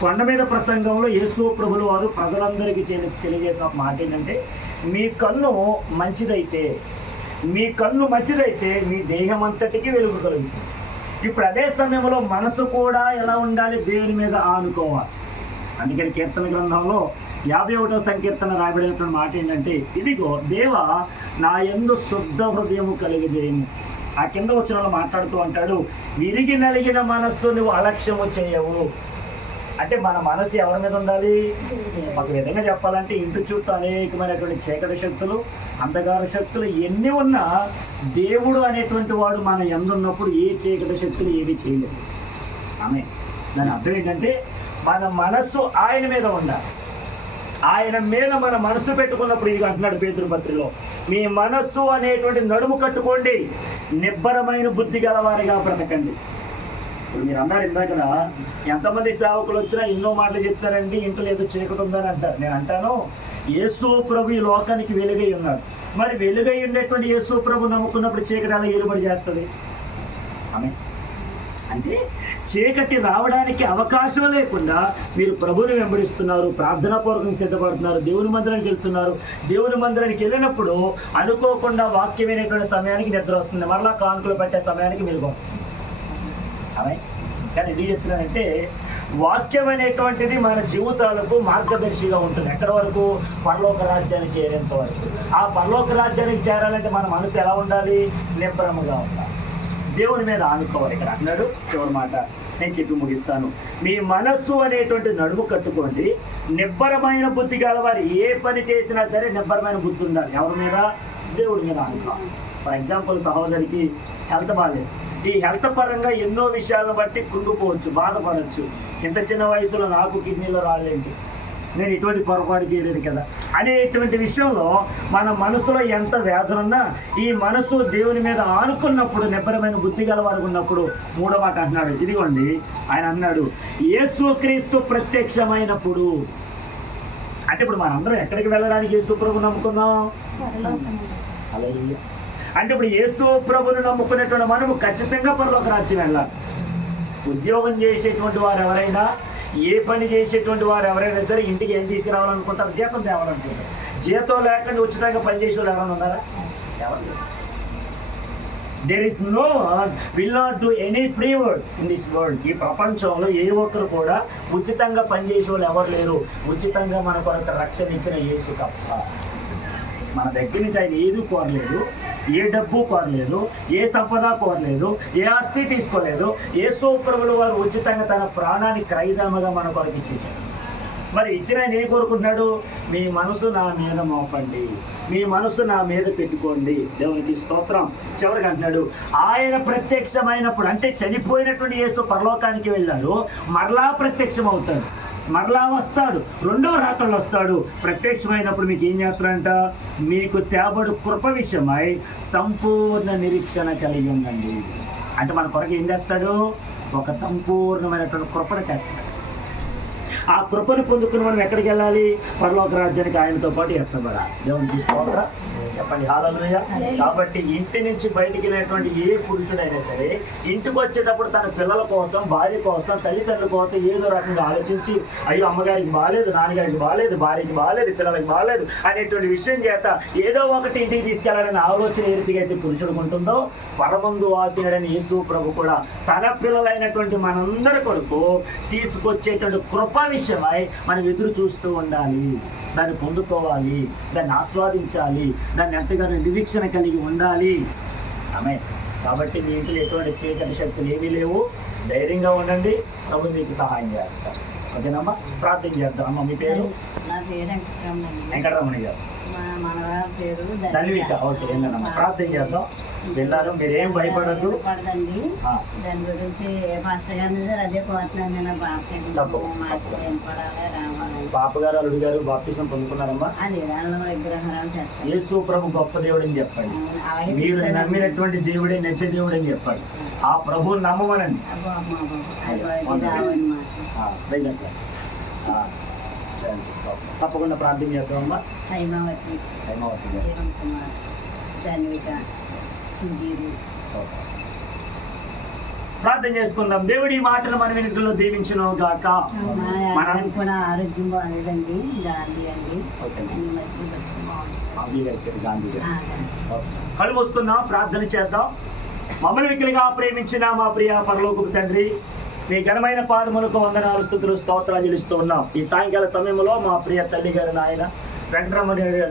కొండ మీద ప్రసంగంలో యేసు ప్రభుల వారు ప్రజలందరికీ తెలియజేసిన ఒక మాట ఏంటంటే, మీ కన్ను మంచిదైతే మీ దేహం అంతటికీ వెలుగు కలుగుతుంది. ఇప్పుడు అదే సమయంలో మనసు కూడా ఎలా ఉండాలి? దేవుని మీద ఆనుకోవాలి. అందుకని కీర్తన గ్రంథంలో 51వ సంకీర్తన రాయబడినటువంటి మాట ఏంటంటే, ఇదిగో దేవా నా యందు శుద్ధ హృదయము కలిగజేయము. ఆ కింద వచనంలో మాట్లాడుతూ అంటాడు, విరిగి నలిగిన మనస్సు నువ్వు అలక్ష్యము చేయవు. అంటే మన మనసు ఎవరి మీద ఉండాలి? ఒక విధంగా చెప్పాలంటే ఇంటి చుట్టూ అనేకమైనటువంటి చీకటి శక్తులు, అంధకార శక్తులు ఎన్ని ఉన్నా దేవుడు అనేటువంటి వాడు మన యందు ఉన్నప్పుడు ఏ చీకటి శక్తులు ఏవి చేయలేవు. ఆమె దాని అర్థం ఏంటంటే, మన మనస్సు ఆయన మీద ఉండాలి. ఆయన మీద మన మనసు పెట్టుకున్నప్పుడు ఇది అంటున్నాడు పేతురు పత్రికలో, మీ మనస్సు అనేటువంటి నడుము కట్టుకోండి, నిబ్బరమైన బుద్ధి గలవారిగా బ్రతకండి. ఇప్పుడు మీరు అన్నారు ఇందాక, ఎంతమంది సేవకులు వచ్చినా ఎన్నో మాటలు చెప్తారండి, ఇంట్లో ఏదో చీకటి ఉందని అంటారు. నేను అంటాను, యేసు ప్రభు ఈ లోకానికి వెలుగై ఉన్నాడు. మరి వెలుగై ఉండేటువంటి యేసు ప్రభు నమ్ముకున్నప్పుడు చీకటి ఎలా ఏలుబడి చేస్తుంది? ఆమె అంటే చీకటి రావడానికి అవకాశం లేకుండా మీరు ప్రభువుని వెంబడిస్తున్నారు, ప్రార్థనాపూర్వకంగా సిద్ధపడుతున్నారు, దేవుని మందిరానికి వెళ్తున్నారు. దేవుని మందిరానికి వెళ్ళినప్పుడు అనుకోకుండా వాక్యమైనటువంటి సమయానికి నిద్ర వస్తుంది, మరలా కానుకలు పెట్టే సమయానికి మెలుగు వస్తుంది. అదే కానీ ఎందుకు చెప్తున్నానంటే, వాక్యం అనేటువంటిది మన జీవితాలకు మార్గదర్శిగా ఉంటుంది. ఎక్కడి వరకు? పరలోక రాజ్యాన్ని చేరేంత వరకు. ఆ పరలోక రాజ్యానికి చేరాలంటే మన మనసు ఎలా ఉండాలి? నిబ్బరముగా ఉండాలి, దేవుని మీద ఆనుకోవాలి. ఇక్కడ అన్నాడు చివరి మాట నేను చెప్పి ముగిస్తాను, మీ మనస్సు అనేటువంటి నడుము కట్టుకోండి, నిబ్బరమైన బుద్ధి గలవారు. ఏ పని చేసినా సరే నిబ్బరమైన బుద్ధి ఉండాలి. ఎవరి మీద? దేవుడి మీద ఆనుకోవాలి. ఫర్ ఎగ్జాంపుల్, సహోదరికి హెల్త్ బాగాలేదు. ఈ హెల్త్ పరంగా ఎన్నో విషయాలను బట్టి కృంగిపోవచ్చు, బాధపడవచ్చు. ఇంత చిన్న వయసులో నాకు కిడ్నీలో రాలేంటి, నేను ఇటువంటి పొరపాటు చేయలేదు కదా అనేటువంటి విషయంలో మన మనసులో ఎంత వేదనున్నా ఈ మనసు దేవుని మీద ఆనుకున్నప్పుడు, నిబ్బరమైన బుద్ధి గలవారు ఉన్నప్పుడు, మూడో మాట అంటున్నాడు, ఇదిగోండి ఆయన అన్నాడు, యేసుక్రీస్తు ప్రత్యక్షమైనప్పుడు. అంటే ఇప్పుడు మనందరం ఎక్కడికి వెళ్ళడానికి యేసు ప్రభు నమ్ముకున్నాం? హల్లెలూయా. అంటే ఇప్పుడు యేసు ప్రభుని నమ్ముకునేటువంటి మనము ఖచ్చితంగా పరలోక రాజ్యం వెళ్ళాలి. ఉద్యోగం చేసేటువంటి వారు ఎవరైనా, ఏ పని చేసేటువంటి వారు ఎవరైనా సరే ఇంటికి ఏం తీసుకురావాలనుకుంటారు? జీతం తేవాలనుకుంటారు. జీతం లేకుండా ఉచితంగా పనిచేసే వాళ్ళు ఎవరైనా ఉన్నారా? ఎవరు? There is no one will not do any free work in this world. ఈ ప్రపంచంలో ఏ ఒక్కరు కూడా ఉచితంగా పనిచేసే వాళ్ళు ఎవరు లేరు. ఉచితంగా మన కొరకు రక్షణ ఇచ్చిన యేసు తప్ప. మన దగ్గర నుంచి ఆయన ఏది కోరలేదు, ఏ డబ్బు కోరలేదు, ఏ సంపద కోరలేదు, ఏ ఆస్తి తీసుకోలేదు. యేసు ప్రభువుల వారు ఉచితంగా తన ప్రాణాన్ని క్రయధనముగా మన కొరకు ఇచ్చేశాడు. మరి ఇచ్చిన ఆయన ఏం కోరుకుంటున్నాడు? మీ మనసు నా మీద మోపండి, మీ మనసు నా మీద పెట్టుకోండి. దేవునికి స్తోత్రం. చివరికి అంటున్నాడు, ఆయన ప్రత్యక్షమైనప్పుడు, అంటే చనిపోయినటువంటి యేసు పరలోకానికి వెళ్ళాడు, మరలా ప్రత్యక్షం అవుతాడు, మరలా వస్తాడు, రెండో రాకళ్ళు వస్తాడు. ప్రత్యక్షమైనప్పుడు మీకు ఏం చేస్తాడంట? మీకు తేబడు కృప విషయమై సంపూర్ణ నిరీక్షణ కలిగి ఉండండి. అంటే మన కొరకు ఏం చేస్తాడు? ఒక సంపూర్ణమైనటువంటి కృపను తెస్తాడు. ఆ కృపను పొందుకుని మనం ఎక్కడికి వెళ్ళాలి? పరలోక రాజ్యానికి ఆయనతో పాటు ఎత్తబడాలి. దేవునికి స్తోత్రం చెప్పండి, హల్లెలూయా. కాబట్టి ఇంటి నుంచి బయటికి వెళ్ళినటువంటి ఏ పురుషుడైనా సరే ఇంటికి వచ్చేటప్పుడు తన పిల్లల కోసం, భార్య కోసం, తల్లిదండ్రుల కోసం ఏదో రకంగా ఆలోచించి, అయ్యో అమ్మగారికి బాగాలేదు, నాన్నగారికి బాగాలేదు, భార్యకి బాగాలేదు, పిల్లలకి బాగాలేదు అనేటువంటి విషయం చేత ఏదో ఒకటి ఇంటికి తీసుకెళ్లాలనే ఆలోచన ఏ రీతిగా అయితే పురుషుడికి ఉంటుందో, పరమందు వాసినుడైన యేసు ప్రభు కూడా తన పిల్లలైనటువంటి మనందరి కొరకు తీసుకొచ్చేటువంటి కృప విషయమై మనం ఎదురు చూస్తూ ఉండాలి. దాన్ని పొందుకోవాలి, దాన్ని ఆస్వాదించాలి, దాన్ని ఎంతగానో నిరీక్షణ కలిగి ఉండాలి. ఆమేన్. కాబట్టి మీ ఇంట్లో ఎటువంటి చీకటి శక్తులు ఏమీ లేవు. ధైర్యంగా ఉండండి, ప్రభు మీకు సహాయం చేస్తారు. ఓకేనమ్మా, ప్రార్థన చేద్దాం. అమ్మ మీ పేరు? నా పేరు వెంకటరమణి గారు. మా మనవరాల పేరు ధన్విక. ఓకే, ఏంటమ్మా ప్రార్థన చేద్దాం. వెళ్ళారు, మీరేం భయపడద్దు. పడదండి. దాని గురించి ఫస్ట్ గారి అదే కోరుతున్నాను. పాప గారు, అల్లుడు గారు బాప్తిసం పొందుకున్నారమ్మా? అది విగ్రహాలు చేస్తారు. యేసు ప్రభు గొప్ప దేవుడు అని చెప్పండి. మీరు నమ్మినటువంటి దేవుడే నిజ దేవుడు అని చెప్పండి. ఆ ప్రభువుని నమ్మమనండి. తప్పకుండా ప్రార్థన చేద్దామమ్మా. హైమావతి, జీవన్ కుమార్, ధన్విక, సుధీరు. ప్రార్థన చేసుకుందాం. దేవుడి ఈ మాటలు మన వెనుకల్లో దీవించును గాక. మా ఆయన కూడా ఆరోగ్యం బాగాలేదండి, గాంధీ అండి. ఓకే. అన్ని మధ్యలో బతుకు బాగుంటుంది. గాంధీ గారు. ఆ, కళ్ళు మూసుకుందాం, ప్రార్థన చేద్దాం. మమ్మల్ని మిక్కిలిగా ప్రేమించిన మా ప్రియ పరలోకపు తండ్రి, మీ ఘనమైన పాదములకు వందనాలు, స్తుతులు, స్తోత్రాలు చెల్లిస్తూ ఉన్నాం. ఈ సాయంకాల సమయంలో మా ప్రియ తల్లి గారు, నాయన వెంకటరమణ